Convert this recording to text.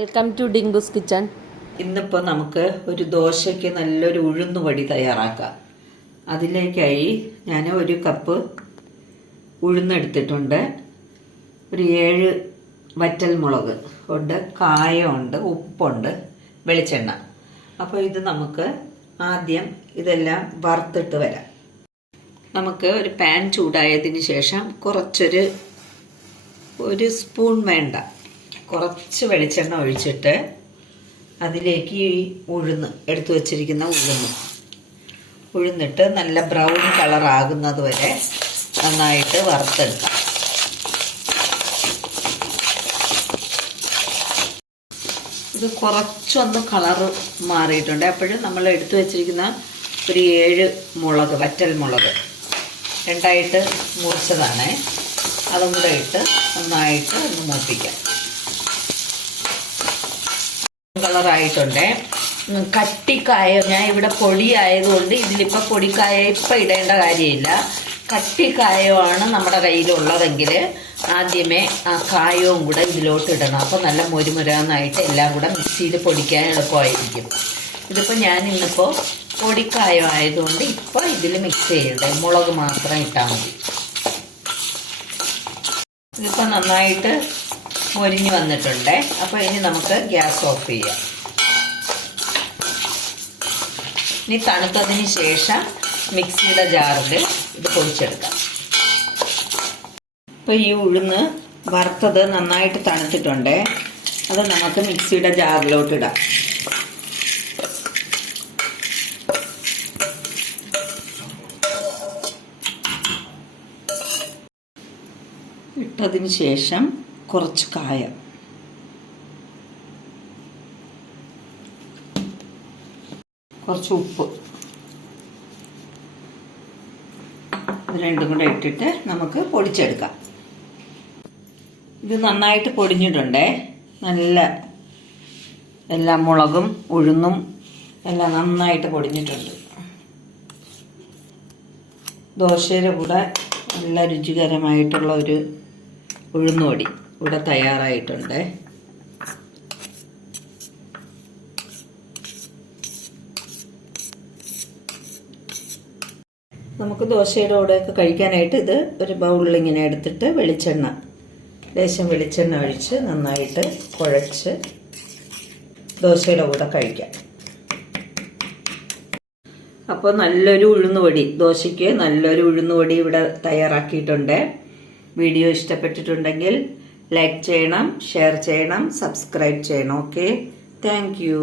Welcome to ഡിങ്കുസ് kitchen. ഇന്നിപ്പോൾ നമുക്ക് ഒരു ദോശയ്ക്ക് നല്ലൊരു ഉഴുന്നുവടി തയ്യാറാക്കാം. അതിലേക്കായി ഞാൻ ഒരു കപ്പ് ഉഴുന്നെടുത്തിട്ടുണ്ട്. ഒരു 7 വറ്റൽ മുളക് ഉണ്ട്, കായമുണ്ട്, ഉപ്പുണ്ട്, വെളിച്ചെണ്ണ. അപ്പോൾ ഇത് നമുക്ക് ആദ്യം ഇതെല്ലാം വറുത്തിട്ട് വരാം. നമുക്ക് ഒരു പാൻ ചൂടായതിന് ശേഷം ഒരു സ്പൂൺ വേണ്ട, കുറച്ച് വെളിച്ചെണ്ണ ഒഴിച്ചിട്ട് അതിലേക്ക് ഈ എടുത്തു വച്ചിരിക്കുന്ന ഉഴുന്നിട്ട് നല്ല ബ്രൗൺ കളർ ആകുന്നത് വരെ നന്നായിട്ട് വറുത്തെടുക്കാം. ഇത് കുറച്ചൊന്ന് കളറ് മാറിയിട്ടുണ്ട്. അപ്പോഴും നമ്മൾ എടുത്തു വച്ചിരിക്കുന്ന ഒരു 7 മുളക്, വറ്റൽ മുളക് 2ആയിട്ട് മുറിച്ചതാണ്. അതും കൂടെ ഇട്ട് നന്നായിട്ട് ഒന്ന് മൂപ്പിക്കാം. കളറായിട്ടുണ്ട്. കട്ടിക്കായ ഞാൻ ഇവിടെ പൊടി ആയതുകൊണ്ട് ഇതിലിപ്പോൾ പൊടിക്കായ ഇപ്പം ഇടേണ്ട കാര്യമില്ല. കട്ടിക്കായമാണ് നമ്മുടെ കയ്യിലുള്ളതെങ്കിൽ ആദ്യമേ ആ കായവും കൂടെ ഇതിലോട്ട് ഇടണം. അപ്പോൾ നല്ല മൊരുമുരാന്നായിട്ട് എല്ലാം കൂടെ മിക്സിയിൽ പൊടിക്കാൻ എളുപ്പമായിരിക്കും. ഇതിപ്പോൾ ഇന്നിപ്പോൾ പൊടിക്കായം ആയതുകൊണ്ട് ഇപ്പോൾ ഇതിൽ മിക്സ് ചെയ്യണ്ടേ, മുളക് മാത്രം ഇട്ടാൽ മതി. ഇതിപ്പോൾ നന്നായിട്ട് മൊരിഞ്ഞ് വന്നിട്ടുണ്ട്. അപ്പോൾ ഇനി നമുക്ക് ഗ്യാസ് ഓഫ് ചെയ്യാം. ഇനി തണുത്തതിന് ശേഷം മിക്സിയുടെ ജാറിൽ ഇത് പൊടിച്ചെടുക്കാം. ഇപ്പോൾ ഈ ഉഴുന്ന് വറുത്തത് നന്നായിട്ട് തണുത്തിട്ടുണ്ട്. അത് നമുക്ക് മിക്സിയുടെ ജാറിലോട്ട് ഇടാം. ഇട്ടതിന് ശേഷം കുറച്ച് കായം, കുറച്ച് ഉപ്പ്, ഇത് രണ്ടും കൂടെ ഇട്ടിട്ട് നമുക്ക് പൊടിച്ചെടുക്കാം. ഇത് നന്നായിട്ട് പൊടിഞ്ഞിട്ടുണ്ടേ. നല്ല എല്ലാ മുളകും ഉഴുന്നും എല്ലാം നന്നായിട്ട് പൊടിഞ്ഞിട്ടുണ്ട്. ദോശയുടെ കൂടെ നല്ല രുചികരമായിട്ടുള്ള ഒരു ഉഴുന്നുവടി ഇവിടെ തയ്യാറായിട്ടുണ്ട്. നമുക്ക് ദോശയുടെ കൂടെയൊക്കെ കഴിക്കാനായിട്ട് ഇത് ഒരു ബൗളിൽ ഇങ്ങനെ എടുത്തിട്ട് ലേശം വെളിച്ചെണ്ണ ഒഴിച്ച് നന്നായിട്ട് കുഴച്ച് ദോശയുടെ കൂടെ കഴിക്കാം. അപ്പോൾ നല്ലൊരു ഉഴുന്നുവടി, ദോശയ്ക്ക് നല്ലൊരു ഉഴുന്നുവടി ഇവിടെ തയ്യാറാക്കിയിട്ടുണ്ട്. വീഡിയോ ഇഷ്ടപ്പെട്ടിട്ടുണ്ടെങ്കിൽ ലൈക്ക് ചെയ്യണം, ഷെയർ ചെയ്യണം, സബ്സ്ക്രൈബ് ചെയ്യണം. Okay, thank you.